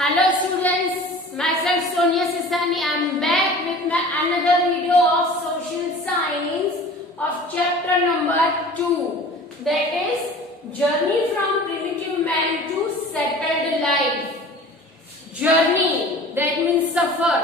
Hello students, myself Sonia Sisani. I am back with my another video of social science of chapter number 2, that is journey from primitive man to settled life. Journey, that means suffer.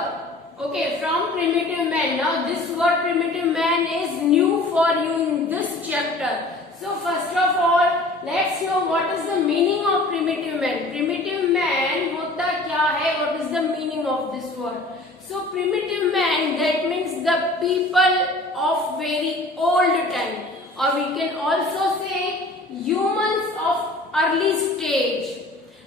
Okay, from primitive man. Now this word primitive man is new for you in this chapter. So first of all, let's know what is the meaning of primitive man. Primitive man होता क्या है? What is the meaning of this word? So primitive man, that means the people of very old time, or we can also say humans of early stage.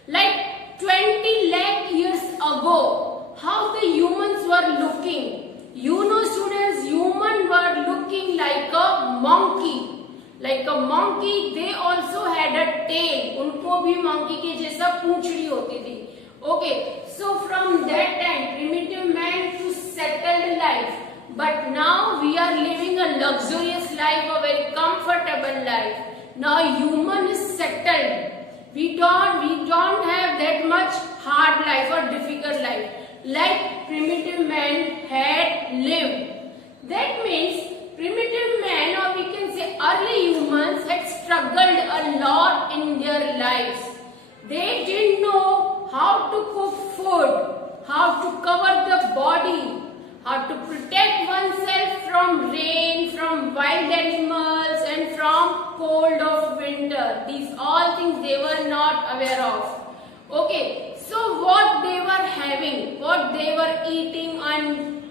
Like 20 lakh years ago, how the humans were looking. You know students, humans were looking like a monkey. Like a monkey, they also had a tail. उनको भी monkey के जैसा पूंछड़ी होती थी. Okay, so from that time, primitive man to settled life. But now we are living a luxurious life, a very comfortable life. Now human is settled. We don't have that much hard life or difficult life like primitive man had lived. That means primitive man, or we can say early humans, had struggled a lot in their lives. They didn't know how to cook food, how to cover the body, how to protect oneself from rain, from wild animals and from cold of winter. These all things they were not aware of. Okay, so what they were having, what they were eating and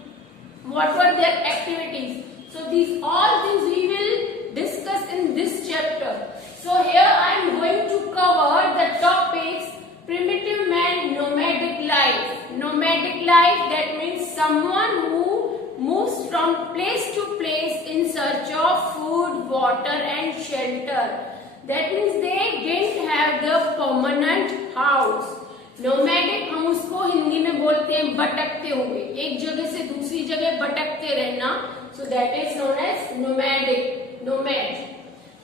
what were their activities. So these all things we will discuss in this chapter. So here I am going to cover the topics primitive man, nomadic life. Nomadic life, that means someone who moves from place to place in search of food, water and shelter. That means they didn't have the permanent house. Nomadic हम उसको हिंदी में बोलते हैं भटकते हुए, एक जगह से दूसरी जगह भटकते रहना. So that is known as nomadic, nomad.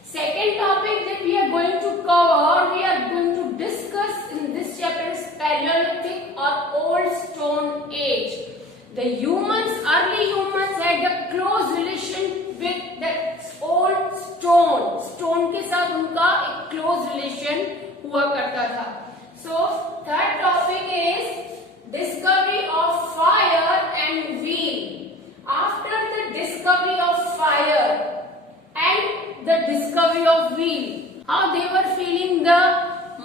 Second topic that we are going to cover, we are going to discuss in this chapter is Paleolithic or Old Stone Age. The humans, early humans had a close relation with the old stone. Stone के साथ उनका एक close relation हुआ करता था. So third topic is discovery of fire and wheel. After the discovery of fire and the discovery of wheel, how they were feeling the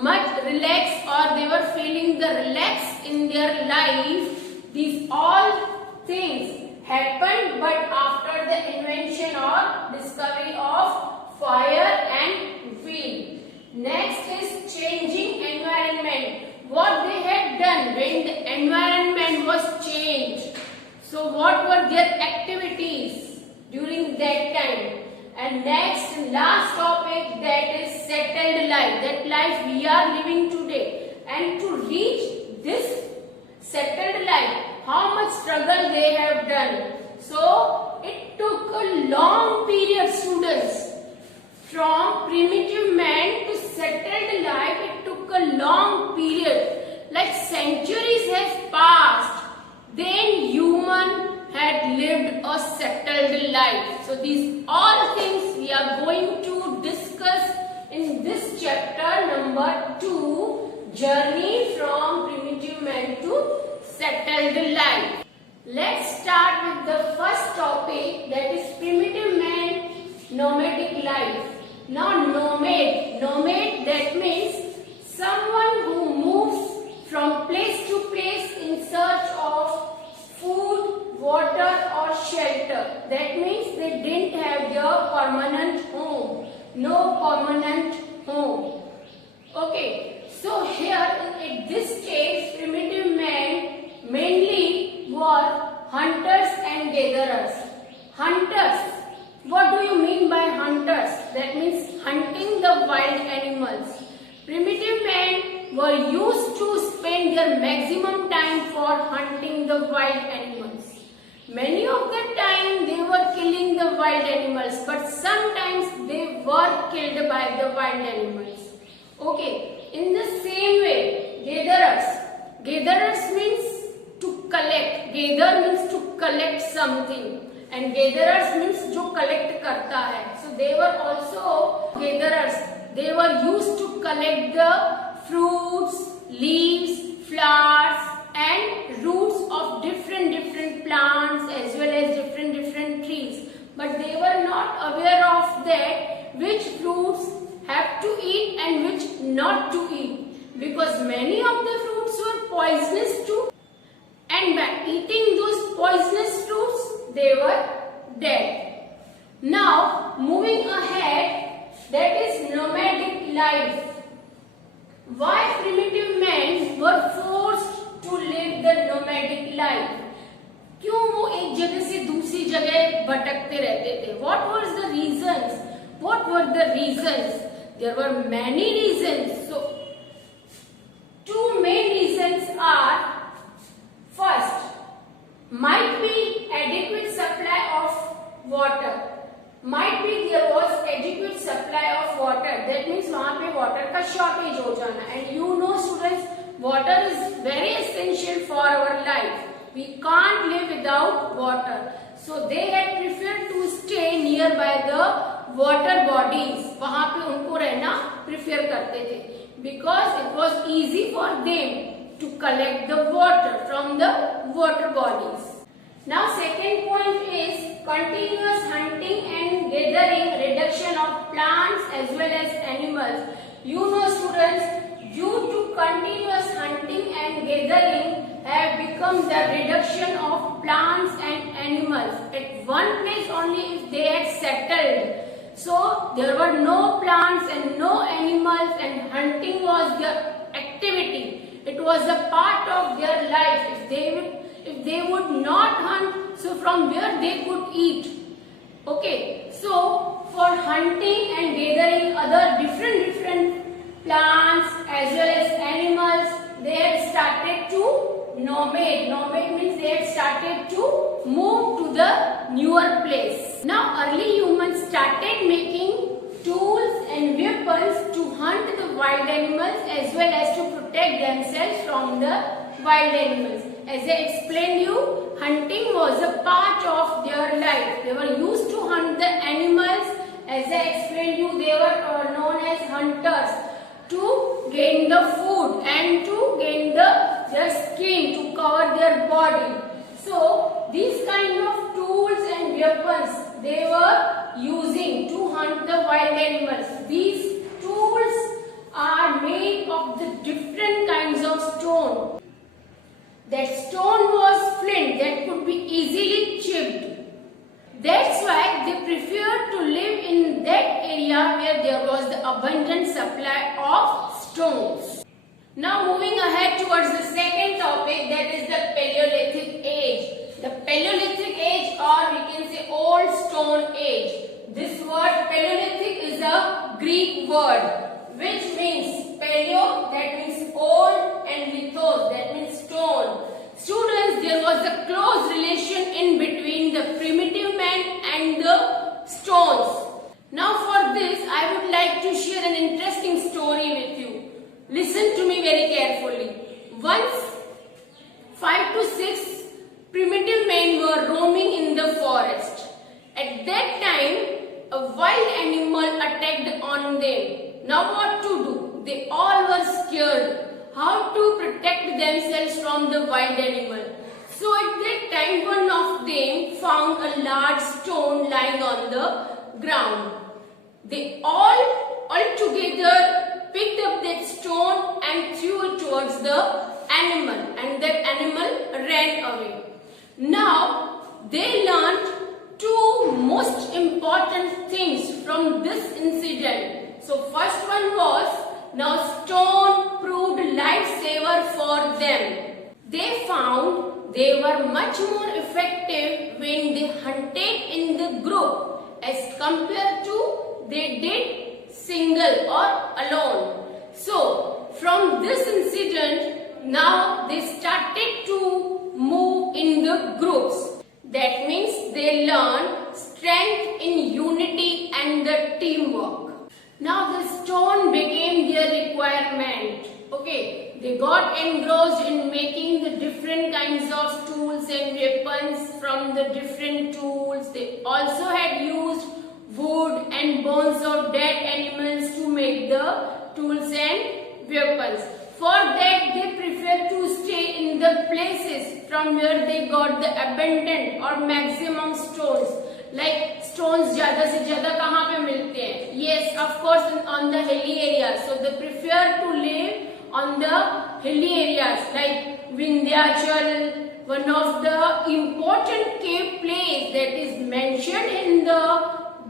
much relaxed, or they were feeling the relax in their life. These all things happened, but after the invention or discovery of fire and wheel. Next is changing environment. What they had done when the environment was changed. So what were their activities during that time? And next and last topic, that is settled life. That life we are living today. And to reach this settled life, how much struggle they have done. So it took a long period, students. From primitive man to settled life, it took a long period. Like centuries have passed. Then human had lived a settled life. So these all things we are going to discuss in this chapter number 2, journey from primitive man to settled life. Let's start with the first topic, that is primitive man, nomadic life. Now nomad that means someone who moves from place to place in search of food, water or shelter. That means they didn't have their permanent home. No permanent home. Okay, so here at this stage, primitive man mainly were hunters and gatherers. Hunters. What do you mean by hunters? That means hunting the wild animals. Primitive men were used to spend their maximum time for hunting the wild animals. Many of the time they were killing the wild animals, but sometimes they were killed by the wild animals. Okay, in the same way, gatherers. Gatherers means to collect. Gather means to collect something, and gatherers means जो collect करता है. So they were also gatherers. They were used to collect the fruits, leaves, flowers, and roots of different plants as well as different trees. But they were not aware of that which fruits have to eat and which not to eat, because many of the fruits were poisonous too, and by eating those poisonous fruits they were dead. Now moving ahead, that is nomadic life. Why primitive men were forced to live the nomadic life? क्यों वो एक जगह से दूसरी जगह भटकते रहते थे? What was the reasons? What were the reasons? There were many reasons. So, two main reasons are: first, might be adequate supply of water. Might be there was adequate supply of water. That means वहाँ पे water का shortage हो जाना. And you know students, water is very essential for our life. We can't live without water. So they had preferred to stay nearby the water bodies. वहाँ पे उनको रहना prefer करते थे, because it was easy for them to collect the water from the water bodies. Now second point is continuous hunting and gathering, reduction of plants as well as animals. You know students, due to continuous hunting and gathering have become the reduction of plants and animals. At one place only if they had settled, so there were no plants and no animals, and hunting was their activity. It was a part of their life. If they would not hunt, so from where they could eat? Okay, so for hunting and gathering other different plants as well as animals, they had started to nomad. Nomad means they had started to move to the newer place. Now early humans started making tools and weapons to hunt the wild animals as well as to protect themselves from the wild animals. As I explained you, hunting was a part of their life. They were used to hunt the animals. As I explained you, they were known as hunters, to gain the food and to gain their skin to cover their body. So these kind of tools and weapons they were using to hunt the wild animals. These tools are made of the different kinds of stone. That stone was flint that could be easily chipped. That's why they preferred to live in that area where there was the abundant supply of stones. Now moving ahead towards the second topic, that is the Paleolithic age. The Paleolithic age, or we can say Old Stone Age. This word Paleolithic is a Greek word which means paleo, that means old, and lithos, that means stone. Students, there was a close relation in between the primitive man and the stones. Now for this, I would like to share an interesting story with you. Listen to me very carefully. Once, 5 to 6 primitive men were roaming in the forest. At that time, a wild animal attacked on them. Now what to do? They all were scared. How to protect themselves from the wild animal? So at that time, one of them found a large stone lying on the ground. They all together picked up that stone and threw it towards the animal, and that animal ran away. Now they learned two most important things from this incident. So first one was, now stone proved lifesaver for them. They found they were much more effective when they hunted in the group as compared to they did single or alone. So from this incident, now they started to move in the groups. That means they learned strength in unity and the teamwork. Now the stone became their requirement. Okay, they got engrossed in making the different kinds of tools and weapons from the different tools. They also had used wood and bones of dead animals to make the tools and weapons. For that, they prefer to stay in the places from where they got the abundant or maximum stones. Like stones ज़्यादा से ज़्यादा कहाँ पे मिलते हैं? Yes, of course, on the hilly areas. So they prefer to live on the hilly areas like Vindhyachal. One of the important cave place that is mentioned in the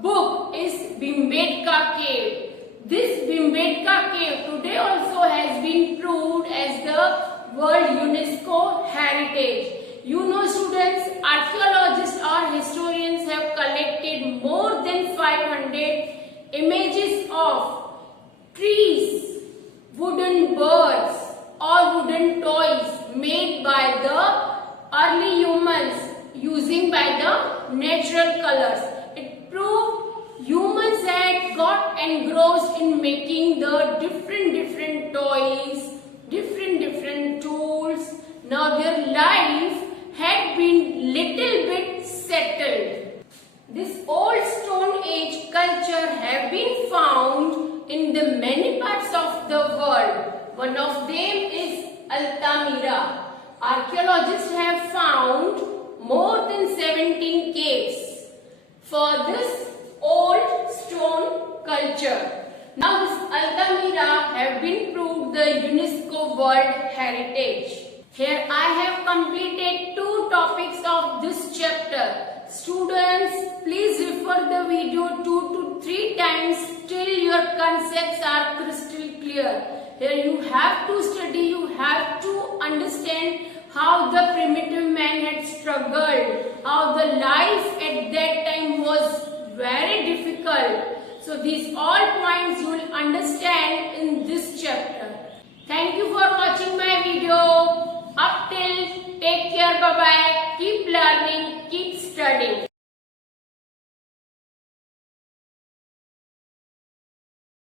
book is Bhimbetka cave. This Bhimbetka cave today also has been proved as the World UNESCO Heritage. You know students, archaeologists or historians have collected more than 500 images of trees, wooden birds or wooden toys made by the early humans using by the natural colors. It proved humans had got engrossed in making the different toys, different tools. Now their life had been little bit settled. This old Stone Age culture have been found in the many parts of the world. One of them is Altamira. Archaeologists have found more than 17 caves for this old stone culture. Now this Altamira have been proved the UNESCO World Heritage. Here I have completed 2 topics of this chapter. Students, please refer the video 2 to 3 times till your concepts are crystal clear. Here you have to study, you have to understand how the primitive man had struggled, how the life at that time was very difficult. So these all points you will understand in this chapter. Thank you for watching my video. Up till, take care, bye bye, keep learning, keep studying.